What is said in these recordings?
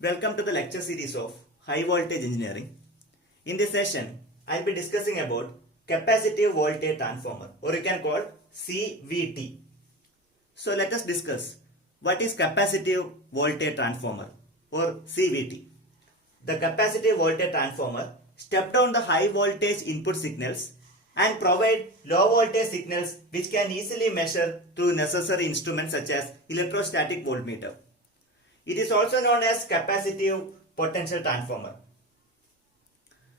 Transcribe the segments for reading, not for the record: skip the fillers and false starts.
Welcome to the lecture series of High Voltage Engineering. In this session, I will be discussing about Capacitive Voltage Transformer, or you can call CVT. So let us discuss what is Capacitive Voltage Transformer or CVT. The Capacitive Voltage Transformer step down the high voltage input signals and provide low voltage signals which can easily measure through necessary instruments such as electrostatic voltmeter. It is also known as capacitive potential transformer.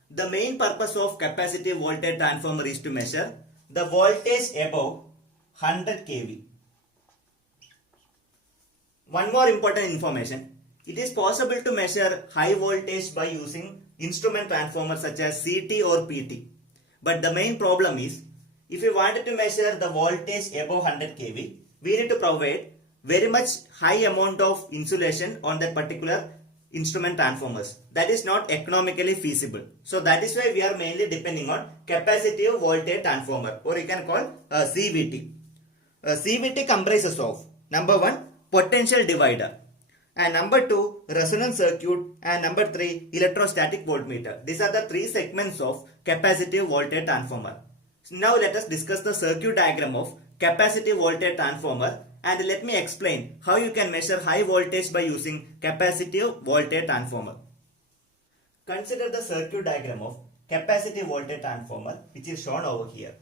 The main purpose of capacitive voltage transformer is to measure the voltage above 100 kV. One more important information. It is possible to measure high voltage by using instrument transformers such as CT or PT. But the main problem is, if we wanted to measure the voltage above 100 kV, we need to provide very much high amount of insulation on that particular instrument transformers. That is not economically feasible. So that is why we are mainly depending on capacitive voltage transformer, or you can call CVT. CVT comprises of number 1 potential divider, and number 2 resonance circuit, and number 3 electrostatic voltmeter. These are the three segments of capacitive voltage transformer. So now let us discuss the circuit diagram of capacitive voltage transformer, and let me explain how you can measure high voltage by using capacitive voltage transformer. Consider the circuit diagram of capacitive voltage transformer, which is shown over here.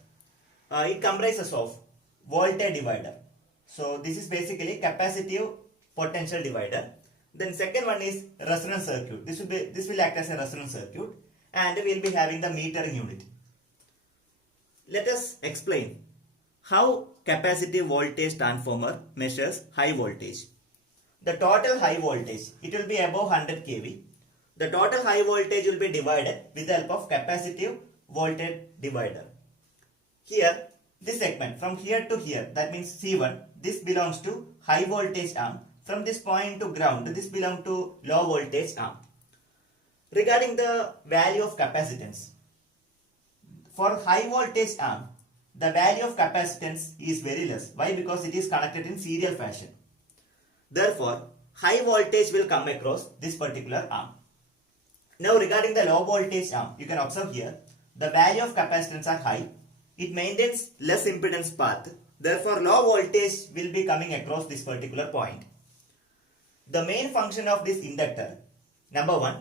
It comprises of voltage divider. So this is basically capacitive potential divider. Then second one is resonance circuit. This will act as a resonance circuit, and we will be having the metering unit. Let us explain how capacitive voltage transformer measures high voltage. The total high voltage, it will be above 100 kV. The total high voltage will be divided with the help of capacitive voltage divider. Here, this segment from here to here, that means C1, this belongs to high voltage arm. From this point to ground, this belongs to low voltage arm. Regarding the value of capacitance, for high voltage arm, the value of capacitance is very less. Why? Because it is connected in serial fashion. Therefore, high voltage will come across this particular arm. Now regarding the low voltage arm, you can observe here, the value of capacitance are high. It maintains less impedance path. Therefore, low voltage will be coming across this particular point. The main function of this inductor, number 1,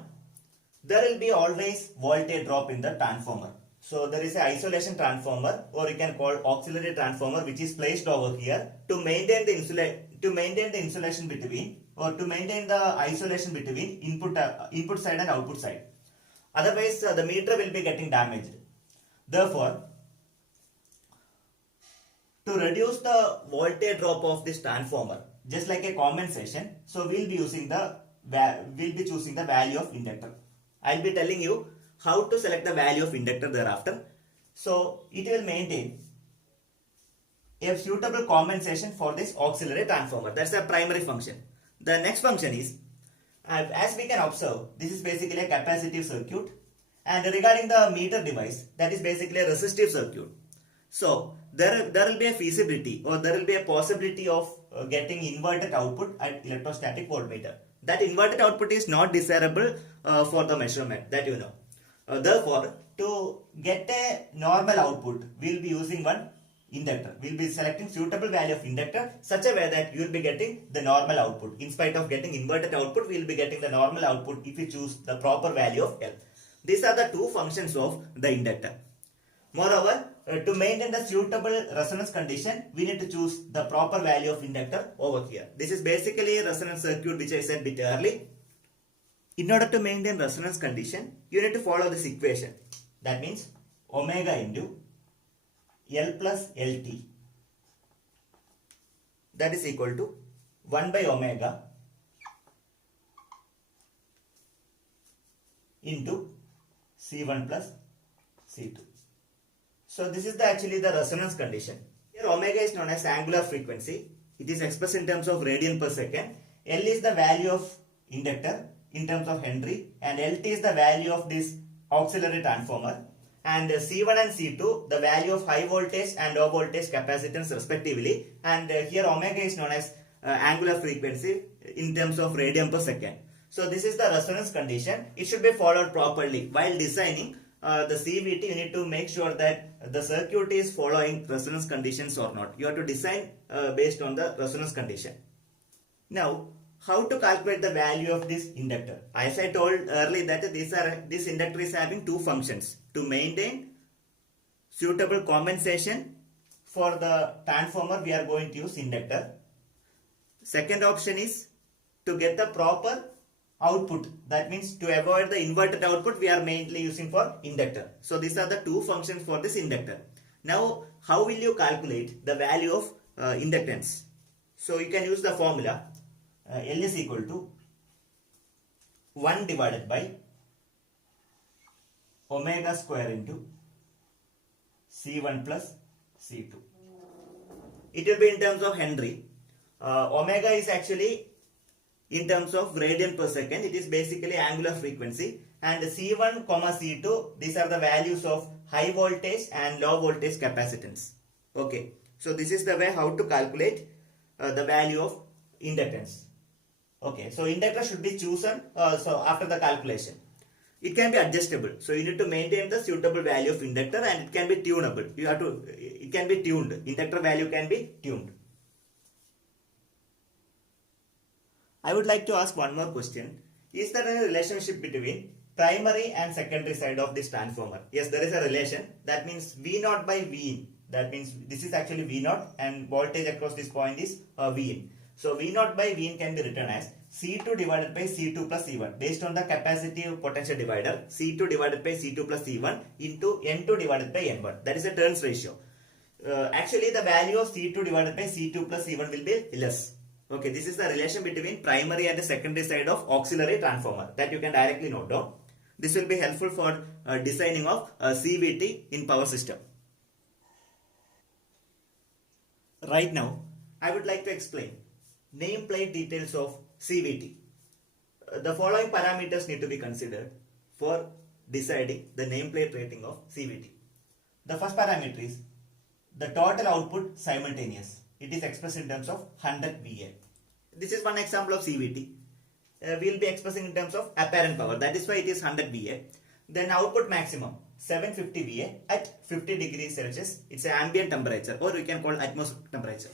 there will be always voltage drop in the transformer. So there is an isolation transformer, or you can call auxiliary transformer, which is placed over here to maintain the insulation between, or to maintain the isolation between input side and output side. Otherwise, the meter will be getting damaged. Therefore, to reduce the voltage drop of this transformer, just like a compensation, so we'll be choosing the value of inductor. I'll be telling you how to select the value of inductor thereafter. So it will maintain a suitable compensation for this auxiliary transformer. That's the primary function. The next function is, as we can observe, this is basically a capacitive circuit, and regarding the meter device, that is basically a resistive circuit. So there will be a feasibility, or there will be a possibility of getting inverted output at electrostatic voltmeter. That inverted output is not desirable for the measurement, that you know. Therefore, to get a normal output, we will be using one inductor. We will be selecting suitable value of inductor such a way that you will be getting the normal output. In spite of getting inverted output, we will be getting the normal output if you choose the proper value of L. These are the two functions of the inductor. Moreover, to maintain the suitable resonance condition, we need to choose the proper value of inductor over here. This is basically a resonance circuit, which I said bit early. In order to maintain resonance condition, you need to follow this equation. That means omega into L plus LT, that is equal to 1 by omega into C1 plus C2. So this is actually the resonance condition. Here omega is known as angular frequency. It is expressed in terms of radian per second. L is the value of inductor in terms of Henry, and LT is the value of this auxiliary transformer, and C1 and C2 the value of high voltage and low voltage capacitance respectively, and here omega is known as angular frequency in terms of radian per second. So this is the resonance condition. It should be followed properly. While designing the CVT, you need to make sure that the circuit is following resonance conditions or not. You have to design based on the resonance condition. Now, how to calculate the value of this inductor? As I told earlier that this inductor is having two functions. To maintain suitable compensation for the transformer, we are going to use inductor. Second option is to get the proper output. That means to avoid the inverted output, we are mainly using for inductor. So these are the two functions for this inductor. Now, how will you calculate the value of inductance? So you can use the formula L is equal to 1 divided by omega square into C1 plus C2. It will be in terms of Henry. Omega is actually in terms of radian per second. It is basically angular frequency. And C1, C2, these are the values of high voltage and low voltage capacitance. Okay. So this is the way how to calculate the value of inductance. Okay. So inductor should be chosen so after the calculation. It can be adjustable. So you need to maintain the suitable value of inductor, and it can be tunable. It can be tuned. Inductor value can be tuned. I would like to ask one more question. Is there a relationship between primary and secondary side of this transformer? Yes, there is a relation. That means V0 by Vin. That means this is actually V0 and voltage across this point is Vin. So V0 by Vin can be written as C2 divided by C2 plus C1 based on the capacitive potential divider C2 divided by C2 plus C1 into N2 divided by N1. That is a turns ratio. Actually, the value of C2 divided by C2 plus C1 will be less. Okay, this is the relation between primary and the secondary side of auxiliary transformer that you can directly note down. This will be helpful for designing of CVT in power system. Right now, I would like to explain nameplate details of CVT. The following parameters need to be considered for deciding the nameplate rating of CVT. The first parameter is the total output simultaneous. It is expressed in terms of 100 VA. This is one example of CVT. We will be expressing in terms of apparent power. That is why it is 100 VA. Then output maximum 750 VA at 50 degrees Celsius. It's an ambient temperature, or we can call atmospheric temperature.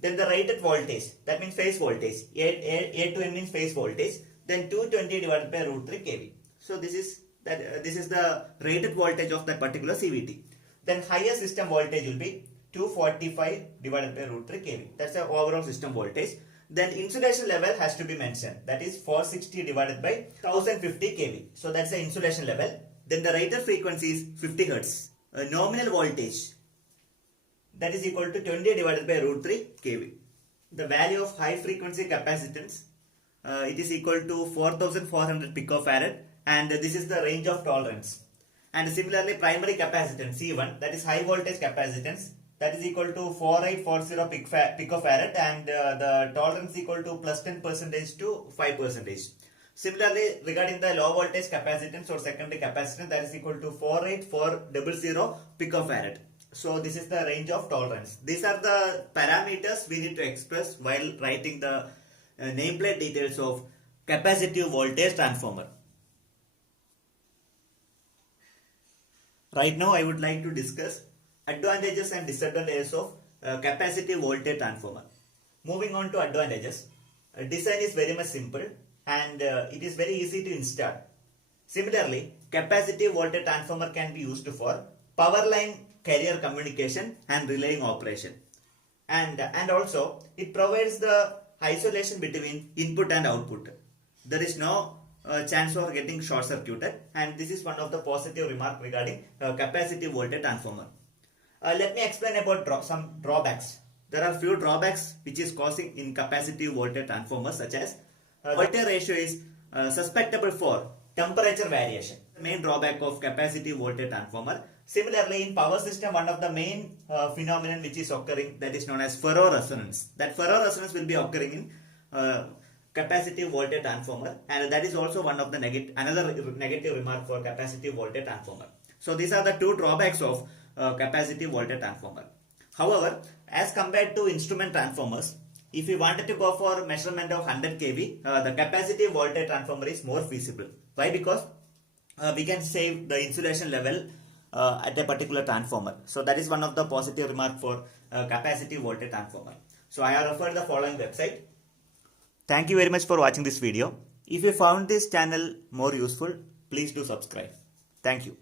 Then the rated voltage, that means phase voltage. A to N means phase voltage. Then 220 divided by root 3 kV. So this is the rated voltage of that particular CVT. Then higher system voltage will be 245 divided by root 3 kV. That's the overall system voltage. Then insulation level has to be mentioned. That is 460 divided by 1050 kV. So that's the insulation level. Then the rated frequency is 50 Hz. Nominal voltage, that is equal to 20 divided by root 3 kV. The value of high frequency capacitance, it is equal to 4400 picofarad, and this is the range of tolerance. And similarly, primary capacitance C1, that is high voltage capacitance, that is equal to 4840 picofarad, and the tolerance equal to plus 10% to 5%. Similarly, regarding the low voltage capacitance or secondary capacitance, that is equal to 48400 picofarad. So this is the range of tolerance. These are the parameters we need to express while writing the nameplate details of capacitive voltage transformer. Right now I would like to discuss advantages and disadvantages of capacitive voltage transformer. Moving on to advantages, design is very much simple and it is very easy to install. Similarly, capacitive voltage transformer can be used for power line carrier communication and relaying operation. And also it provides the isolation between input and output. There is no chance of getting short circuited, and this is one of the positive remarks regarding capacitive voltage transformer. Let me explain about some drawbacks. There are few drawbacks which is causing in capacitive voltage transformers, such as voltage ratio is susceptible for temperature variation. The main drawback of capacitive voltage transformer. Similarly, in power system, one of the main phenomenon which is occurring, that is known as ferroresonance. That ferroresonance will be occurring in capacitive voltage transformer, and that is also one of the another negative remark for capacitive voltage transformer. So these are the two drawbacks of capacitive voltage transformer. However, as compared to instrument transformers, if you wanted to go for measurement of 100 kV, the capacitive voltage transformer is more feasible. Why? Because we can save the insulation level at a particular transformer. So that is one of the positive remark for capacitive voltage transformer. So I have referred the following website. Thank you very much for watching this video. If you found this channel more useful, please do subscribe. Thank you.